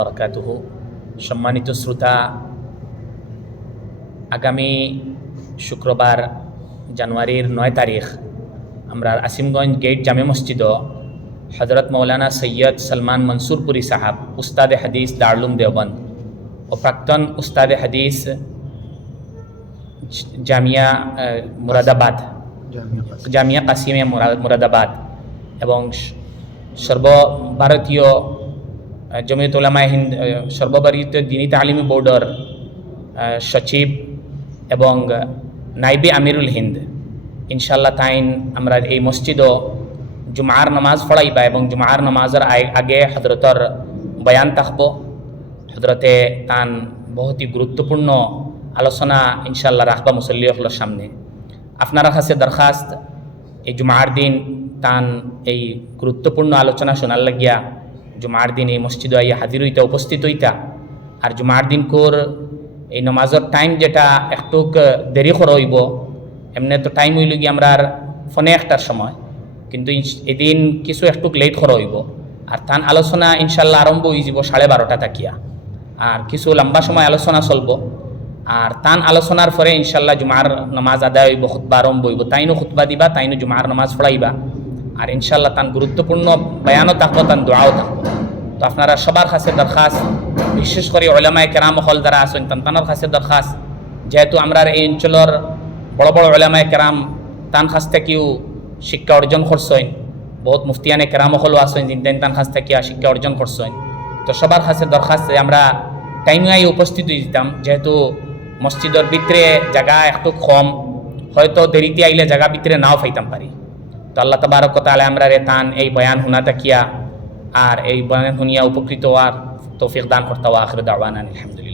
বারাকাতুহু। সম্মানিত শ্রোতা, আগামী শুক্রবার জানুয়ারির 9 তারিখ আমরা আসিমগঞ্জ গেট জামে মসজিদ হজরত মৌলানা সৈয়দ সলমান মনসুরপুরি সাহাব উস্তাদে হাদিস দারুল দেওবন্দ ও প্রাক্তন উস্তাদে হাদিস জামিয়া মুরাদাবাদ জামিয়া কাসিমিয়া মুরাদাবাদ এবং সর্বভারতীয় জমিয়ত উলামায়ে হিন্দ সর্বভারতীয় দ্বীনী তালিমি বোর্ডের সচিব এবং নাইবে আমিরুল হিন্দ ইনশাল্লাহ তাইন আমরা এই মসজিদও জুমার নামাজ পড়াইবা এবং জুমার নামাজের আগে হজরতর বয়ান থাকব। হজরতে তান বহুতই গুরুত্বপূর্ণ আলোচনা ইনশাল্লাহ রাখবা মুসল্লিসকলের সামনে। আপনারা কাছে দরখাস্ত এই জুমার দিন তান এই গুরুত্বপূর্ণ আলোচনা শোনার লাগিয়া জুমার দিন এই মসজিদে আইয়া হাজির হইতা উপস্থিত হইতা। আর জুমার দিন কোর এই নমাজের টাইম যেটা একটু দেরি করে হইব, এমনি তো টাইম হইল গিয়ে আমরা ফোনে একটার সময়, কিন্তু এদিন কিছু একটু লেট করে হইব। আর তান আলোচনা ইনশাল্লাহ আরম্ভ হয়ে যাব 12:30 তাকিয়া, আর কিছু লম্বা সময় আলোচনা চলব। আর তান আলোচনার পরে ইনশাল্লাহ জুমার নামাজ আদায় হইব, খুতবা আরম্ভ হইব। তাইনও খুতবা দিবা, তাইনও জুমার নামাজ পড়াইবা। আর ইনশাল্লাহ তান গুরুত্বপূর্ণ বয়ানও থাকবো, তান দোয়াও থাকবো। তো আপনারা সবার কাছে দরখাস্ত, বিশেষ করে উলামায়ে কেরাম হল যারা আছেন তানের কাছে দরখাস্ত, যেহেতু আমরা এই অঞ্চলের বড় বড় উলামায়ে কেরাম তান কাছ থেকেও শিক্ষা অর্জন করছেন, বহুত মুফতিয়ানে কেরাম হলও আছেন যিনি তান কাছ থেকে শিক্ষা অর্জন করছেন। তো সবার কাছে দরখাস্ত আমরা টাইমে উপস্থিত হয়ে যেতাম, যেহেতু মসজিদের ভিতরে জায়গা একটু কম, হয়তো দেরিতে আইলে জায়গা ভিতরে নাও পাইতাম পারি। তো আল্লাহ তাবারক ওয়া তাআলা আমরা রে তান এই বয়ান শুনা থাকিয়া আর এই বয়ান শুনিয়া উপকৃত হওয়ার তৌফিক দান করতে। ওয়া আখিরু দাওয়ানা আলহামদুলিল্লাহ।